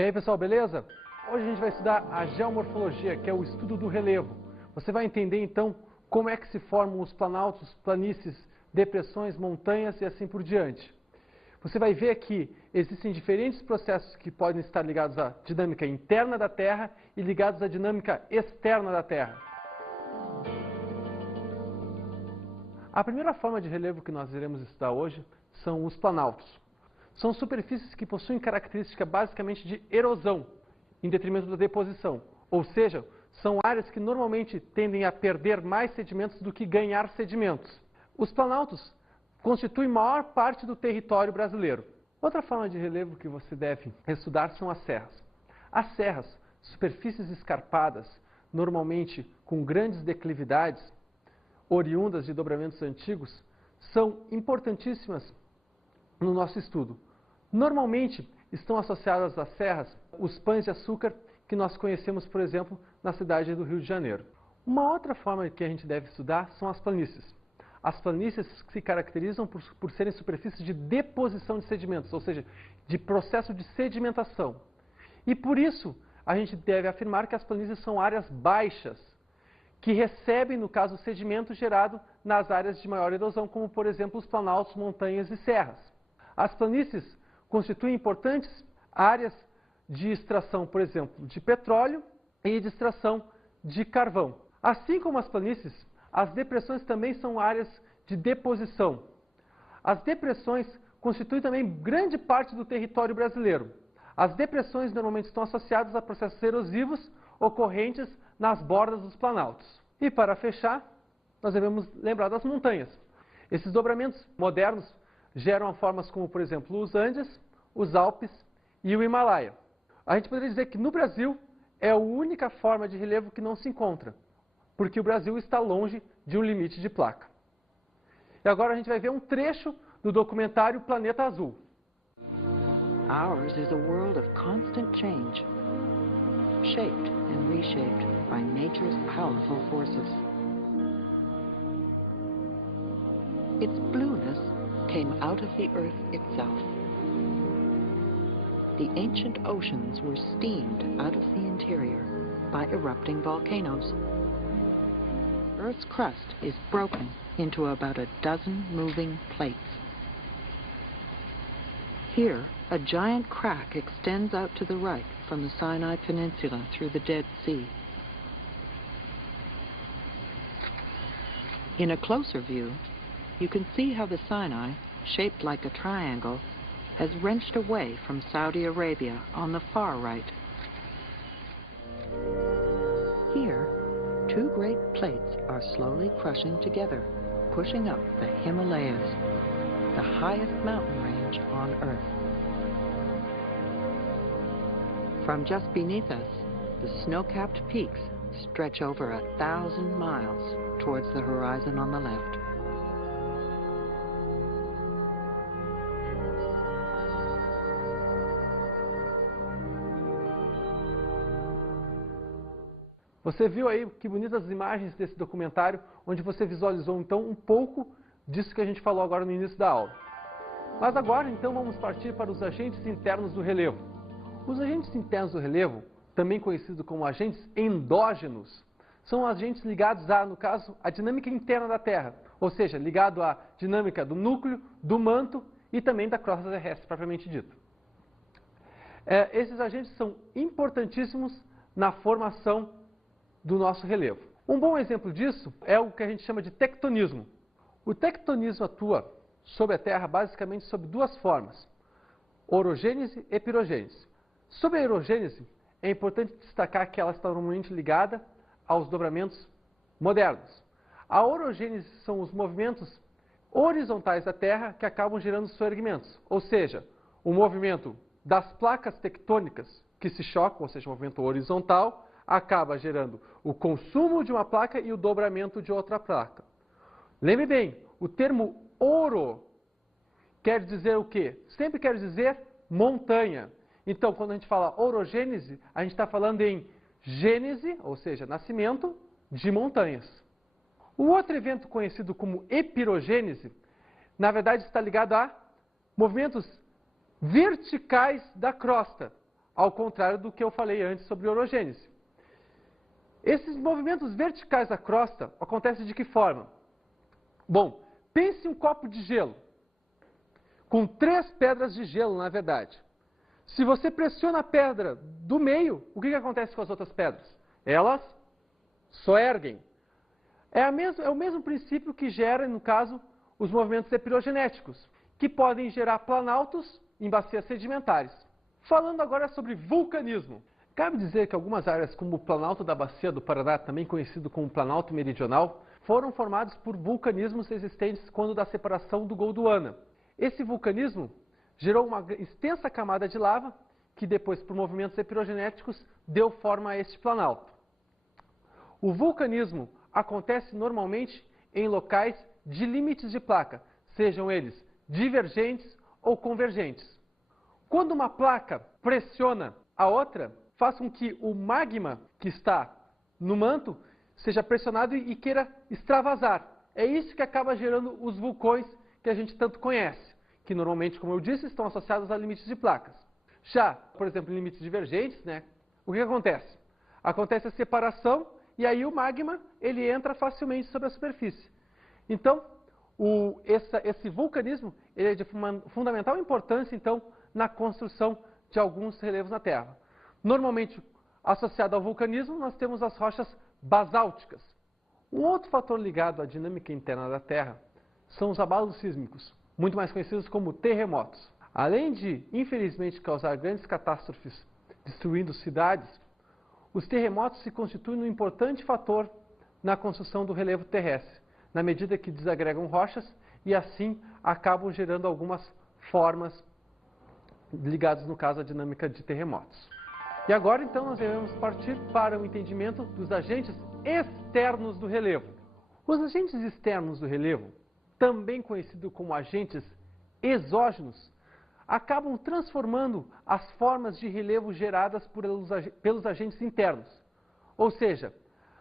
E aí pessoal, beleza? Hoje a gente vai estudar a geomorfologia, que é o estudo do relevo. Você vai entender então como é que se formam os planaltos, planícies, depressões, montanhas e assim por diante. Você vai ver que existem diferentes processos que podem estar ligados à dinâmica interna da Terra e ligados à dinâmica externa da Terra. A primeira forma de relevo que nós iremos estudar hoje são os planaltos. São superfícies que possuem característica basicamente de erosão, em detrimento da deposição. Ou seja, são áreas que normalmente tendem a perder mais sedimentos do que ganhar sedimentos. Os planaltos constituem maior parte do território brasileiro. Outra forma de relevo que você deve estudar são as serras. As serras, superfícies escarpadas, normalmente com grandes declividades, oriundas de dobramentos antigos, são importantíssimas no nosso estudo. Normalmente estão associadas às serras os pães de açúcar que nós conhecemos, por exemplo, na cidade do Rio de Janeiro. Uma outra forma que a gente deve estudar são as planícies. As planícies se caracterizam por serem superfícies de deposição de sedimentos, ou seja, de processo de sedimentação. E por isso a gente deve afirmar que as planícies são áreas baixas, que recebem, no caso, sedimento gerado nas áreas de maior erosão, como por exemplo os planaltos, montanhas e serras. As planícies constituem importantes áreas de extração, por exemplo, de petróleo e de extração de carvão. Assim como as planícies, as depressões também são áreas de deposição. As depressões constituem também grande parte do território brasileiro. As depressões normalmente estão associadas a processos erosivos ocorrentes nas bordas dos planaltos. E para fechar, nós devemos lembrar das montanhas. Esses dobramentos modernos geram formas como, por exemplo, os Andes, os Alpes e o Himalaia. A gente poderia dizer que no Brasil é a única forma de relevo que não se encontra, porque o Brasil está longe de um limite de placa. E agora a gente vai ver um trecho do documentário Planeta Azul. Ours is a world of constant change, shaped and reshaped by nature's powerful forces. Its blueness came out of the earth itself. The ancient oceans were steamed out of the interior by erupting volcanoes. Earth's crust is broken into about a dozen moving plates. Here, a giant crack extends out to the right from the Sinai Peninsula through the Dead Sea. In a closer view, you can see how the Sinai, shaped like a triangle, has wrenched away from Saudi Arabia on the far right. Here, two great plates are slowly crushing together, pushing up the Himalayas, the highest mountain range on Earth. From just beneath us, the snow-capped peaks stretch over 1,000 miles towards the horizon on the left. Você viu aí que bonitas imagens desse documentário, onde você visualizou então um pouco disso que a gente falou agora no início da aula. Mas agora então vamos partir para os agentes internos do relevo. Os agentes internos do relevo, também conhecidos como agentes endógenos, são agentes ligados a, no caso, a dinâmica interna da Terra, ou seja, ligado à dinâmica do núcleo, do manto e também da crosta terrestre, propriamente dito. Esses agentes são importantíssimos na formação do nosso relevo. Um bom exemplo disso é o que a gente chama de tectonismo. O tectonismo atua sobre a Terra basicamente sob duas formas, orogênese e pirogênese. Sobre a orogênese, é importante destacar que ela está normalmente ligada aos dobramentos modernos. A orogênese são os movimentos horizontais da Terra que acabam gerando soerguimentos, ou seja, o movimento das placas tectônicas que se chocam, ou seja, o movimento horizontal, acaba gerando o consumo de uma placa e o dobramento de outra placa. Lembre bem, o termo oro quer dizer o quê? Sempre quer dizer montanha. Então, quando a gente fala orogênese, a gente está falando em gênese, ou seja, nascimento de montanhas. O outro evento conhecido como epirogênese, na verdade está ligado a movimentos verticais da crosta, ao contrário do que eu falei antes sobre orogênese. Esses movimentos verticais da crosta acontecem de que forma? Bom, pense em um copo de gelo, com 3 pedras de gelo, na verdade. Se você pressiona a pedra do meio, o que acontece com as outras pedras? Elas soerguem. É o mesmo princípio que gera, no caso, os movimentos epirogenéticos, que podem gerar planaltos em bacias sedimentares. Falando agora sobre vulcanismo. Cabe dizer que algumas áreas, como o Planalto da Bacia do Paraná, também conhecido como Planalto Meridional, foram formados por vulcanismos existentes quando da separação do Gondwana. Esse vulcanismo gerou uma extensa camada de lava, que depois, por movimentos epirogenéticos, deu forma a este planalto. O vulcanismo acontece normalmente em locais de limites de placa, sejam eles divergentes ou convergentes. Quando uma placa pressiona a outra, faz com que o magma que está no manto seja pressionado e queira extravasar. É isso que acaba gerando os vulcões que a gente tanto conhece, que normalmente, como eu disse, estão associados a limites de placas. Já, por exemplo, em limites divergentes, o que acontece? Acontece a separação e aí o magma ele entra facilmente sobre a superfície. Então, esse vulcanismo ele é de fundamental importância, então, na construção de alguns relevos na Terra. Normalmente, associado ao vulcanismo, nós temos as rochas basálticas. Um outro fator ligado à dinâmica interna da Terra são os abalos sísmicos, muito mais conhecidos como terremotos. Além de, infelizmente, causar grandes catástrofes, destruindo cidades, os terremotos se constituem um importante fator na construção do relevo terrestre, na medida que desagregam rochas e, assim, acabam gerando algumas formas ligadas, no caso, à dinâmica de terremotos. E agora, então, nós devemos partir para o entendimento dos agentes externos do relevo. Os agentes externos do relevo, também conhecidos como agentes exógenos, acabam transformando as formas de relevo geradas pelos agentes internos. Ou seja,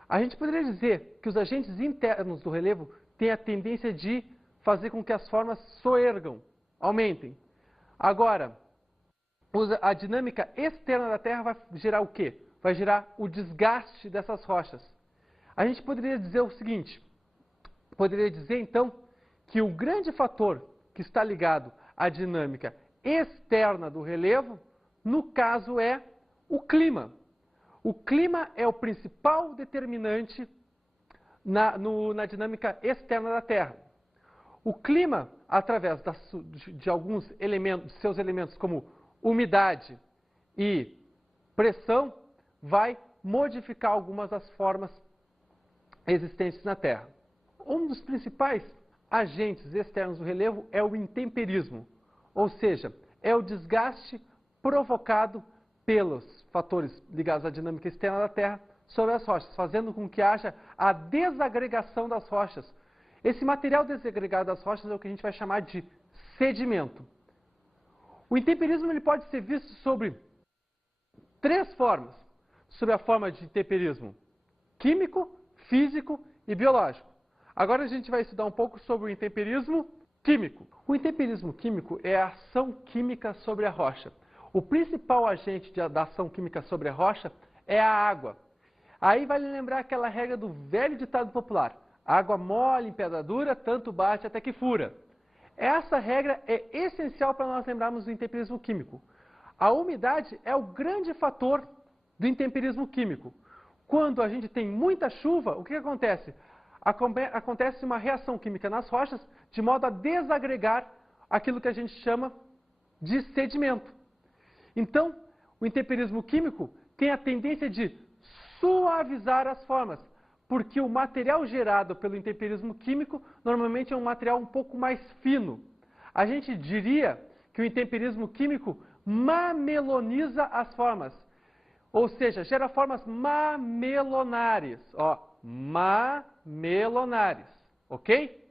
a gente poderia dizer que os agentes internos do relevo têm a tendência de fazer com que as formas soergam, aumentem. Agora, a dinâmica externa da Terra vai gerar o quê? Vai gerar o desgaste dessas rochas. A gente poderia dizer o seguinte, poderia dizer então que o grande fator que está ligado à dinâmica externa do relevo, no caso é o clima. O clima é o principal determinante na dinâmica externa da Terra. O clima, através de alguns elementos, seus elementos como umidade e pressão, vai modificar algumas das formas existentes na Terra. Um dos principais agentes externos do relevo é o intemperismo, ou seja, é o desgaste provocado pelos fatores ligados à dinâmica externa da Terra sobre as rochas, fazendo com que haja a desagregação das rochas. Esse material desagregado das rochas é o que a gente vai chamar de sedimento. O intemperismo ele pode ser visto sobre 3 formas. Sobre a forma de intemperismo químico, físico e biológico. Agora a gente vai estudar um pouco sobre o intemperismo químico. O intemperismo químico é a ação química sobre a rocha. O principal agente da ação química sobre a rocha é a água. Aí vale lembrar aquela regra do velho ditado popular: água mole em pedra dura, tanto bate até que fura. Essa regra é essencial para nós lembrarmos do intemperismo químico. A umidade é o grande fator do intemperismo químico. Quando a gente tem muita chuva, o que acontece? Acontece uma reação química nas rochas de modo a desagregar aquilo que a gente chama de sedimento. Então, o intemperismo químico tem a tendência de suavizar as formas, porque o material gerado pelo intemperismo químico normalmente é um material um pouco mais fino. A gente diria que o intemperismo químico mameloniza as formas, ou seja, gera formas mamelonares, mamelonares, ok?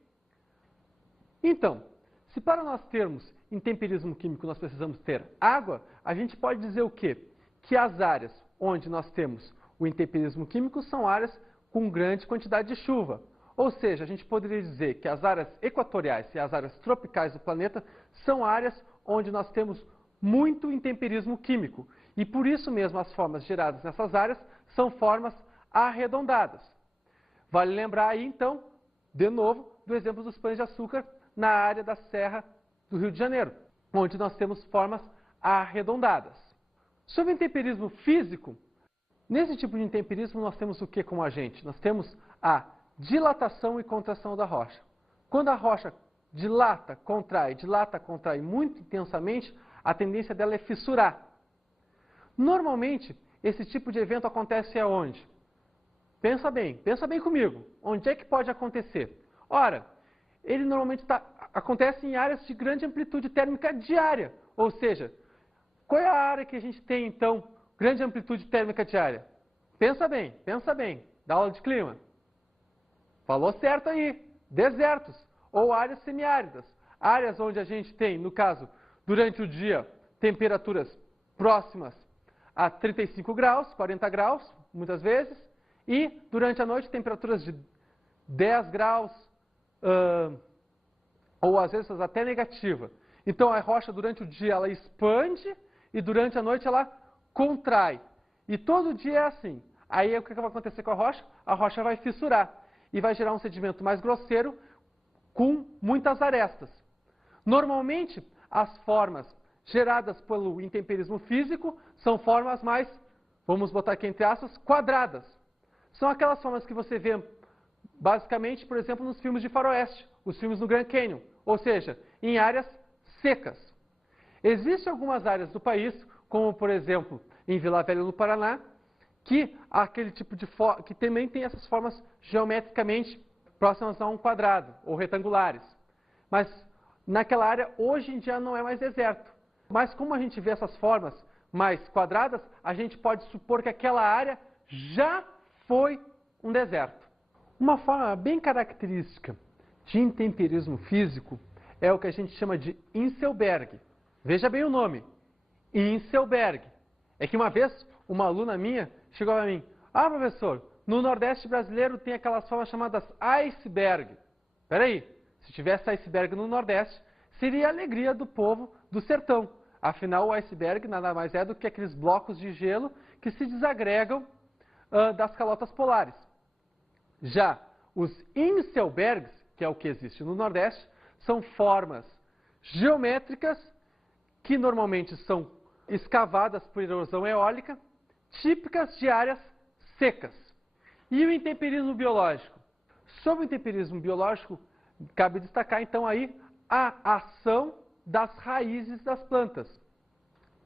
Então, se para nós termos intemperismo químico nós precisamos ter água, a gente pode dizer o quê? Que as áreas onde nós temos o intemperismo químico são áreas com grande quantidade de chuva. Ou seja, a gente poderia dizer que as áreas equatoriais e as áreas tropicais do planeta são áreas onde nós temos muito intemperismo químico. E por isso mesmo as formas geradas nessas áreas são formas arredondadas. Vale lembrar aí, então, de novo, do exemplo dos pães de açúcar na área da Serra do Rio de Janeiro, onde nós temos formas arredondadas. Sobre o intemperismo físico, nesse tipo de intemperismo nós temos o que como agente? Nós temos a dilatação e contração da rocha. Quando a rocha dilata, contrai muito intensamente, a tendência dela é fissurar. Normalmente, esse tipo de evento acontece aonde? Pensa bem comigo. Onde é que pode acontecer? Ora, ele normalmente acontece em áreas de grande amplitude térmica diária. Ou seja, qual é a área que a gente tem, então, grande amplitude térmica diária? Pensa bem, da aula de clima. Falou certo aí, desertos ou áreas semiáridas. Áreas onde a gente tem, no caso, durante o dia, temperaturas próximas a 35 graus, 40 graus, muitas vezes, e durante a noite temperaturas de 10 graus, ou às vezes até negativa. Então a rocha durante o dia ela expande e durante a noite ela contrai. E todo dia é assim. Aí o que vai acontecer com a rocha? A rocha vai fissurar e vai gerar um sedimento mais grosseiro com muitas arestas. Normalmente as formas geradas pelo intemperismo físico são formas mais, vamos botar aqui entre aspas, quadradas. São aquelas formas que você vê basicamente, por exemplo, nos filmes de faroeste, os filmes no Grand Canyon, ou seja, em áreas secas. Existem algumas áreas do país, como por exemplo em Vila Velha, no Paraná, que aquele tipo de que também tem essas formas geometricamente próximas a um quadrado ou retangulares. Mas naquela área hoje em dia não é mais deserto. Mas como a gente vê essas formas mais quadradas, a gente pode supor que aquela área já foi um deserto. Uma forma bem característica de intemperismo físico é o que a gente chama de Inselberg. Veja bem o nome, Inselberg. É que uma vez uma aluna minha chegou a mim, professor, no Nordeste brasileiro tem aquelas formas chamadas iceberg. Espera aí, se tivesse iceberg no Nordeste, seria a alegria do povo do sertão. Afinal, o iceberg nada mais é do que aqueles blocos de gelo que se desagregam das calotas polares. Já os Inselbergs, que é o que existe no Nordeste, são formas geométricas que normalmente são escavadas por erosão eólica, típicas de áreas secas. E o intemperismo biológico? Sobre o intemperismo biológico, cabe destacar então aí a ação das raízes das plantas.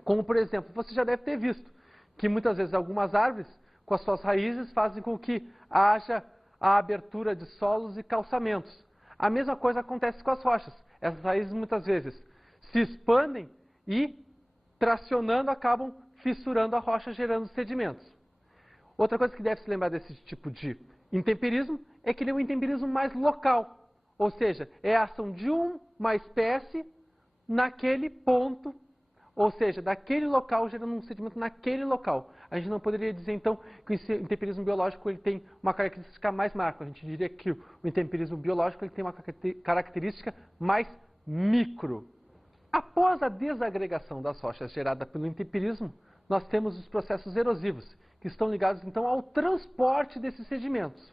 Como, por exemplo, você já deve ter visto que muitas vezes algumas árvores, com as suas raízes, fazem com que haja a abertura de solos e calçamentos. A mesma coisa acontece com as rochas. Essas raízes muitas vezes se expandem e, tracionando, acabam fissurando a rocha, gerando sedimentos. Outra coisa que deve se lembrar desse tipo de intemperismo é que ele é um intemperismo mais local. Ou seja, é a ação de uma espécie naquele ponto, ou seja, daquele local, gerando um sedimento naquele local. A gente não poderia dizer, então, que o intemperismo biológico ele tem uma característica mais macro. A gente diria que o intemperismo biológico ele tem uma característica mais micro. Após a desagregação das rochas gerada pelo intemperismo, nós temos os processos erosivos, que estão ligados, então, ao transporte desses sedimentos.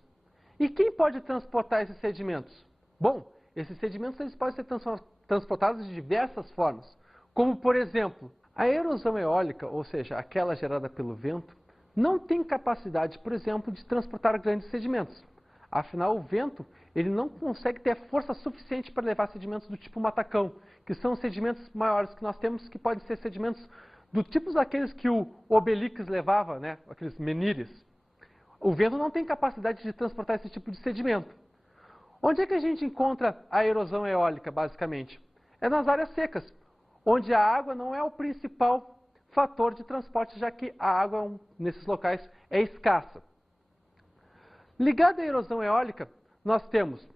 E quem pode transportar esses sedimentos? Bom, esses sedimentos eles podem ser transportados de diversas formas, como, por exemplo, a erosão eólica, ou seja, aquela gerada pelo vento, não tem capacidade, por exemplo, de transportar grandes sedimentos. Afinal, o vento ele não consegue ter força suficiente para levar sedimentos do tipo matacão, que são os sedimentos maiores que nós temos, que podem ser sedimentos do tipo daqueles que o Obelix levava, né, aqueles menires. O vento não tem capacidade de transportar esse tipo de sedimento. Onde é que a gente encontra a erosão eólica, basicamente? É nas áreas secas, onde a água não é o principal fator de transporte, já que a água nesses locais é escassa. Ligada à erosão eólica, nós temos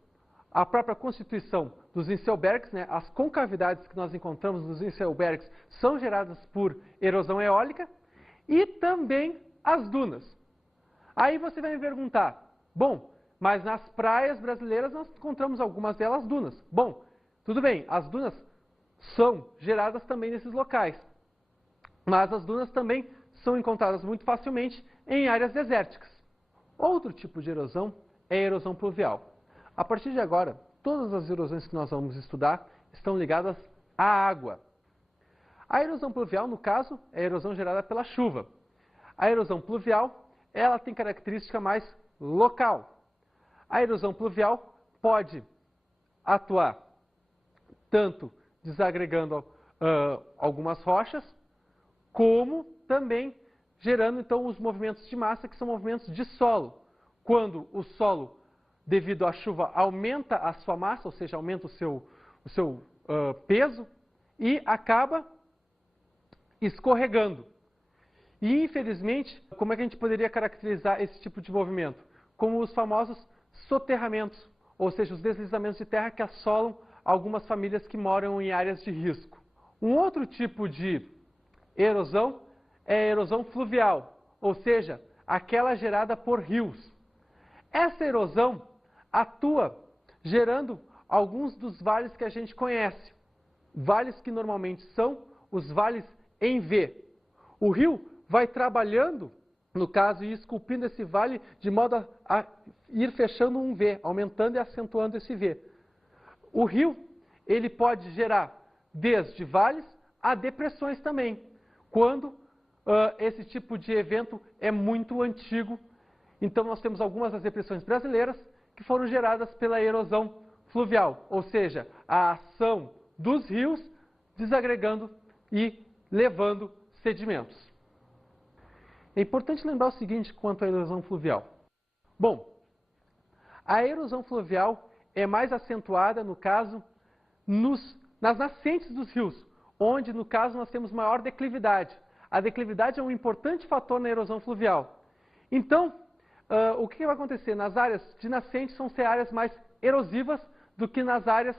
a própria constituição dos Inselbergs, né? As concavidades que nós encontramos nos Inselbergs são geradas por erosão eólica e também as dunas. Aí você vai me perguntar, bom, mas nas praias brasileiras nós encontramos algumas delas dunas. Bom, tudo bem, as dunas são geradas também nesses locais. Mas as dunas também são encontradas muito facilmente em áreas desérticas. Outro tipo de erosão é a erosão pluvial. A partir de agora, todas as erosões que nós vamos estudar estão ligadas à água. A erosão pluvial, no caso, é a erosão gerada pela chuva. A erosão pluvial, ela tem característica mais local. A erosão pluvial pode atuar tanto desagregando algumas rochas, como também gerando então os movimentos de massa, que são movimentos de solo. Quando o solo, devido à chuva, aumenta a sua massa, ou seja, aumenta o seu peso e acaba escorregando. E, infelizmente, como é que a gente poderia caracterizar esse tipo de movimento? Como os famosos soterramentos, ou seja, os deslizamentos de terra que assolam algumas famílias que moram em áreas de risco. Um outro tipo de erosão é a erosão fluvial, ou seja, aquela gerada por rios. Essa erosão atua gerando alguns dos vales que a gente conhece. Vales que normalmente são os vales em V. O rio vai trabalhando, no caso, e esculpindo esse vale de modo a ir fechando um V, aumentando e acentuando esse V. O rio, ele pode gerar desde vales a depressões também, quando esse tipo de evento é muito antigo. Então nós temos algumas das depressões brasileiras que foram geradas pela erosão fluvial, ou seja, a ação dos rios desagregando e levando sedimentos. É importante lembrar o seguinte quanto à erosão fluvial. Bom, a erosão fluvial é mais acentuada, no caso, nas nascentes dos rios, onde, no caso, nós temos maior declividade. A declividade é um importante fator na erosão fluvial. Então, o que vai acontecer? Nas áreas de nascentes vão ser áreas mais erosivas do que nas áreas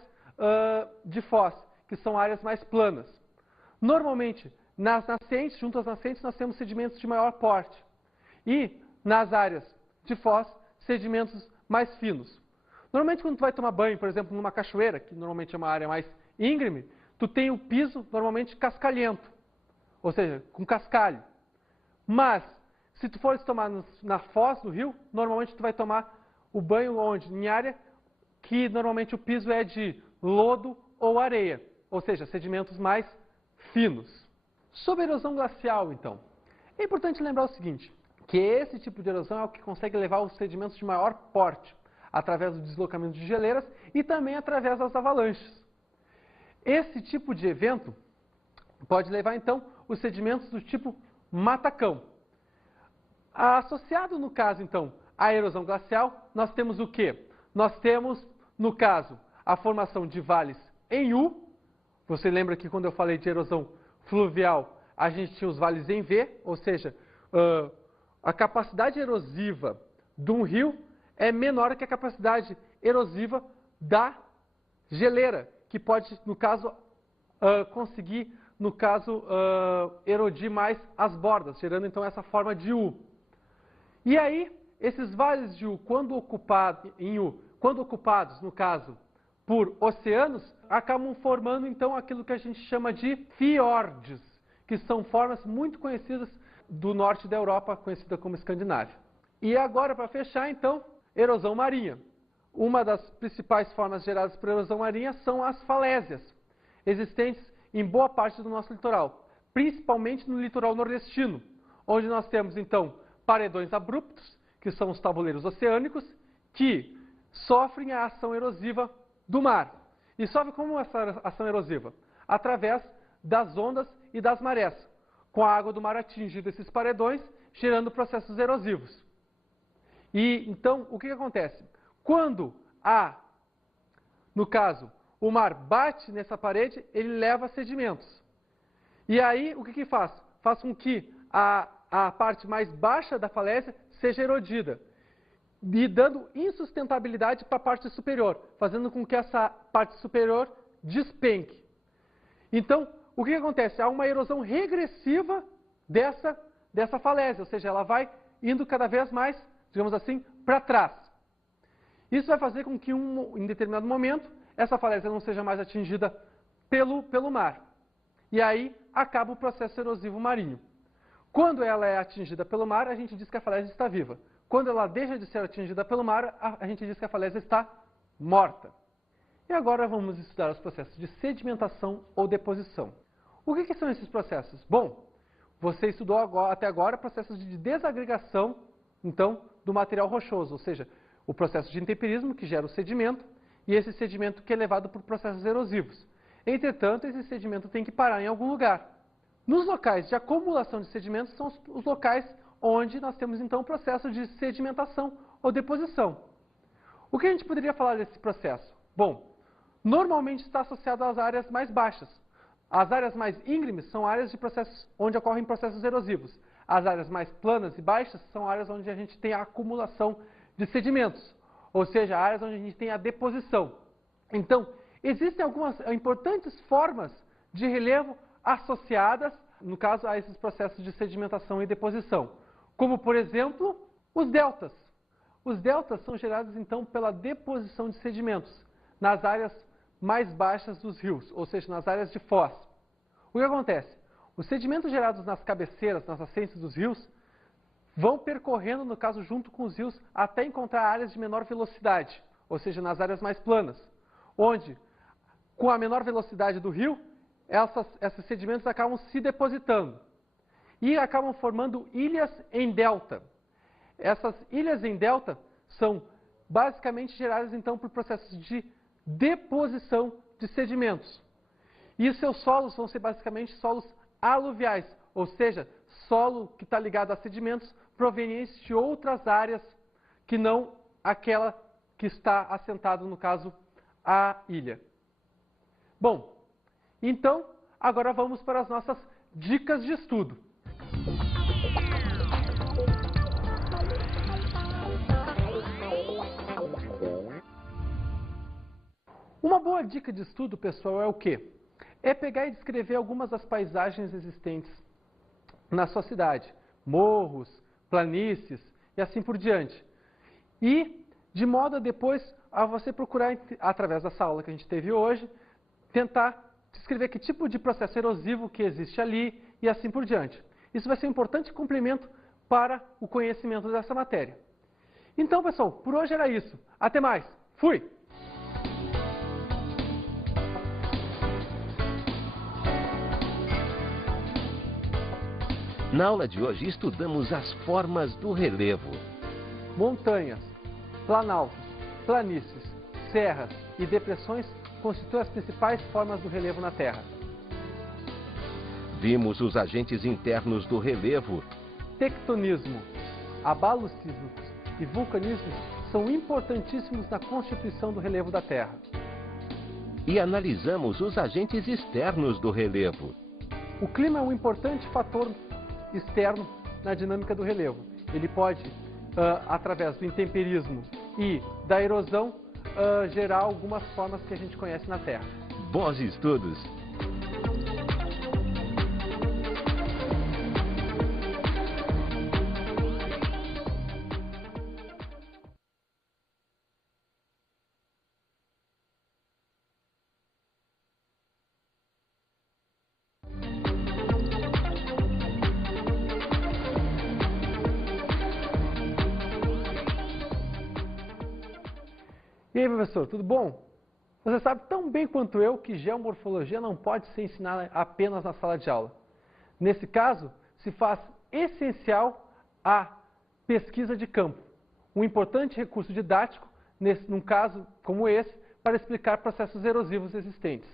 de foz, que são áreas mais planas. Normalmente, nas nascentes, junto às nascentes, nós temos sedimentos de maior porte. E, nas áreas de foz, sedimentos mais finos. Normalmente, quando tu vai tomar banho, por exemplo, numa cachoeira, que normalmente é uma área mais íngreme, tu tem o piso normalmente cascalhento, ou seja, com cascalho. Mas, se tu fores tomar na foz do rio, normalmente tu vai tomar o banho onde? Em área que normalmente o piso é de lodo ou areia, ou seja, sedimentos mais finos. Sobre a erosão glacial, então, é importante lembrar o seguinte, que esse tipo de erosão é o que consegue levar os sedimentos de maior porte, através do deslocamento de geleiras e também através das avalanches. Esse tipo de evento pode levar, então, os sedimentos do tipo matacão. Associado, no caso, então, à erosão glacial, nós temos o quê? Nós temos, no caso, a formação de vales em U. Você lembra que quando eu falei de erosão fluvial, a gente tinha os vales em V, ou seja, a capacidade erosiva de um rio é menor que a capacidade erosiva da geleira, que pode, no caso, conseguir, erodir mais as bordas, gerando então essa forma de U. E aí, esses vales de U, quando ocupados, no caso, por oceanos, acabam formando então aquilo que a gente chama de fiordes, que são formas muito conhecidas do norte da Europa, conhecida como Escandinávia. E agora, para fechar, então, erosão marinha. Uma das principais formas geradas por erosão marinha são as falésias, existentes em boa parte do nosso litoral, principalmente no litoral nordestino, onde nós temos, então, paredões abruptos, que são os tabuleiros oceânicos, que sofrem a ação erosiva do mar. E sofre como essa ação erosiva? Através das ondas e das marés, com a água do mar atingindo esses paredões, gerando processos erosivos. E então, o que acontece? Quando no caso, o mar bate nessa parede, ele leva sedimentos. E aí, o que faz? Faz com que a parte mais baixa da falésia seja erodida, e dando insustentabilidade para a parte superior, fazendo com que essa parte superior despenque. Então, o que acontece? Há uma erosão regressiva dessa falésia, ou seja, ela vai indo cada vez mais, digamos assim, para trás. Isso vai fazer com que, em determinado momento, essa falésia não seja mais atingida pelo mar. e aí acaba o processo erosivo marinho. Quando ela é atingida pelo mar, a gente diz que a falésia está viva. Quando ela deixa de ser atingida pelo mar, a gente diz que a falésia está morta. E agora vamos estudar os processos de sedimentação ou deposição. O que são esses processos? Bom, você estudou até agora processos de desagregação, então, do material rochoso, ou seja, o processo de intemperismo, que gera o sedimento, e esse sedimento que é levado por processos erosivos. Entretanto, esse sedimento tem que parar em algum lugar. Nos locais de acumulação de sedimentos são os locais onde nós temos, então, o processo de sedimentação ou deposição. O que a gente poderia falar desse processo? Bom, normalmente está associado às áreas mais baixas. As áreas mais íngremes são áreas de processos onde ocorrem processos erosivos. As áreas mais planas e baixas são áreas onde a gente tem a acumulação de sedimentos, ou seja, áreas onde a gente tem a deposição. Então, existem algumas importantes formas de relevo associadas, no caso, a esses processos de sedimentação e deposição, como, por exemplo, os deltas. Os deltas são gerados, então, pela deposição de sedimentos nas áreas mais baixas dos rios, ou seja, nas áreas de foz. O que acontece? Os sedimentos gerados nas cabeceiras, nas nascentes dos rios, vão percorrendo, no caso, junto com os rios, até encontrar áreas de menor velocidade, ou seja, nas áreas mais planas, onde, com a menor velocidade do rio, esses sedimentos acabam se depositando e acabam formando ilhas em delta. Essas ilhas em delta são basicamente geradas, então, por processos de deposição de sedimentos. E os seus solos vão ser basicamente solos aluviais, ou seja, solo que está ligado a sedimentos provenientes de outras áreas que não aquela que está assentada, no caso, a ilha. Bom, então, agora vamos para as nossas dicas de estudo. Uma boa dica de estudo, pessoal, é o quê? É pegar e descrever algumas das paisagens existentes na sua cidade. Morros, planícies e assim por diante. E, de modo a depois, a você procurar, através dessa aula que a gente teve hoje, tentar descrever que tipo de processo erosivo que existe ali e assim por diante. Isso vai ser um importante complemento para o conhecimento dessa matéria. Então, pessoal, por hoje era isso. Até mais. Fui! Na aula de hoje estudamos as formas do relevo. Montanhas, planaltos, planícies, serras e depressões constituem as principais formas do relevo na Terra. Vimos os agentes internos do relevo. Tectonismo, abalos sísmicos e vulcanismo são importantíssimos na constituição do relevo da Terra. E analisamos os agentes externos do relevo. O clima é um importante fator externo na dinâmica do relevo. Ele pode, através do intemperismo e da erosão, gerar algumas formas que a gente conhece na Terra. Bons estudos! E aí, professor, tudo bom? Você sabe tão bem quanto eu que geomorfologia não pode ser ensinada apenas na sala de aula. Nesse caso, se faz essencial a pesquisa de campo, um importante recurso didático, num caso como esse, para explicar processos erosivos existentes.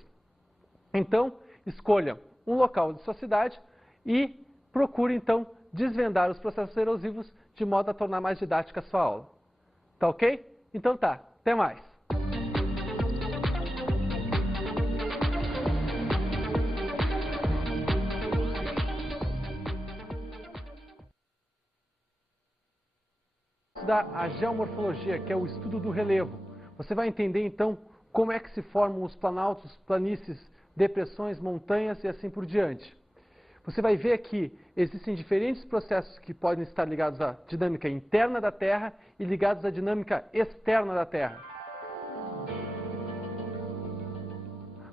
Então, escolha um local de sua cidade e procure, então, desvendar os processos erosivos de modo a tornar mais didática a sua aula. Tá ok? Então tá. Até mais! Estudar a geomorfologia, que é o estudo do relevo. Você vai entender então como é que se formam os planaltos, planícies, depressões, montanhas e assim por diante. Você vai ver que existem diferentes processos que podem estar ligados à dinâmica interna da Terra e ligados à dinâmica externa da Terra.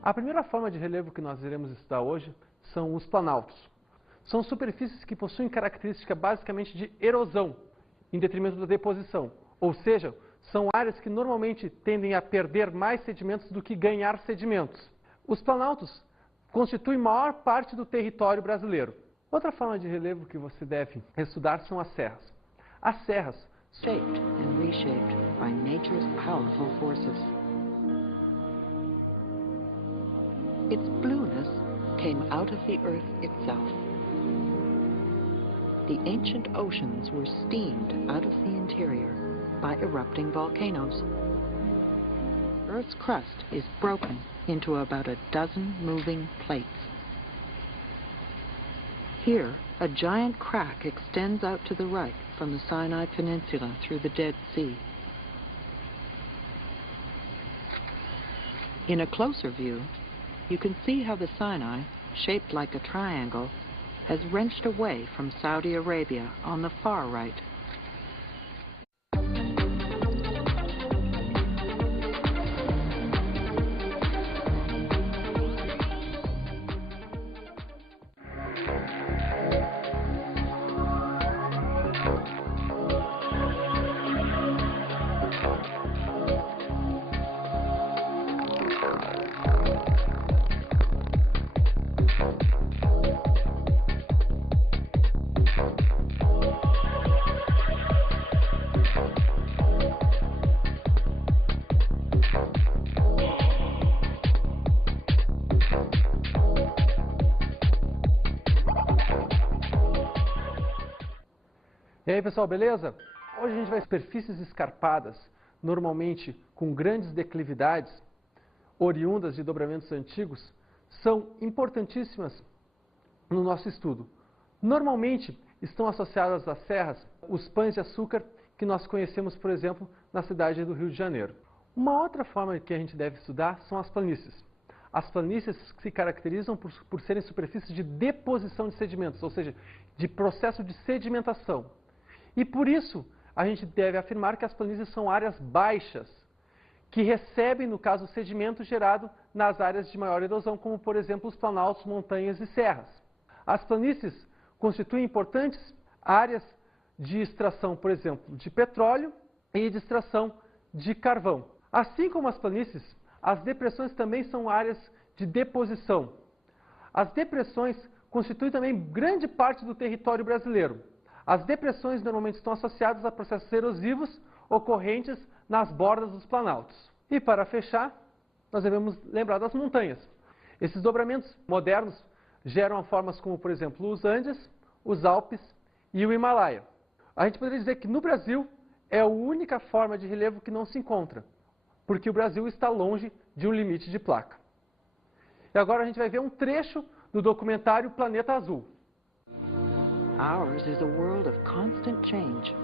A primeira forma de relevo que nós iremos estudar hoje são os planaltos. São superfícies que possuem característica basicamente de erosão, em detrimento da deposição. Ou seja, são áreas que normalmente tendem a perder mais sedimentos do que ganhar sedimentos. Os planaltos constituem maior parte do território brasileiro. Outra forma de relevo que você deve estudar são as serras. As serras, shaped and reshaped by nature's powerful forces. Its blueness came out of the earth itself. The ancient oceans were steamed out of the interior by erupting volcanoes. Earth's crust is broken into about a dozen moving plates. Here, a giant crack extends out to the right from the Sinai Peninsula through the Dead Sea. In a closer view, you can see how the Sinai, shaped like a triangle, has wrenched away from Saudi Arabia on the far right. E aí pessoal, beleza? Hoje a gente vai superfícies escarpadas, normalmente com grandes declividades, oriundas de dobramentos antigos, são importantíssimas no nosso estudo. Normalmente estão associadas às serras os pães de açúcar que nós conhecemos, por exemplo, na cidade do Rio de Janeiro. Uma outra forma que a gente deve estudar são as planícies. As planícies se caracterizam por serem superfícies de deposição de sedimentos, ou seja, de processo de sedimentação. E por isso, a gente deve afirmar que as planícies são áreas baixas, que recebem, no caso, o sedimento gerado nas áreas de maior erosão, como, por exemplo, os planaltos, montanhas e serras. As planícies constituem importantes áreas de extração, por exemplo, de petróleo e de extração de carvão. Assim como as planícies, as depressões também são áreas de deposição. As depressões constituem também grande parte do território brasileiro. As depressões normalmente estão associadas a processos erosivos ocorrentes nas bordas dos planaltos. E para fechar, nós devemos lembrar das montanhas. Esses dobramentos modernos geram formas como, por exemplo, os Andes, os Alpes e o Himalaia. A gente poderia dizer que no Brasil é a única forma de relevo que não se encontra, porque o Brasil está longe de um limite de placa. E agora a gente vai ver um trecho do documentário Planeta Azul. Ours is a world of constant change,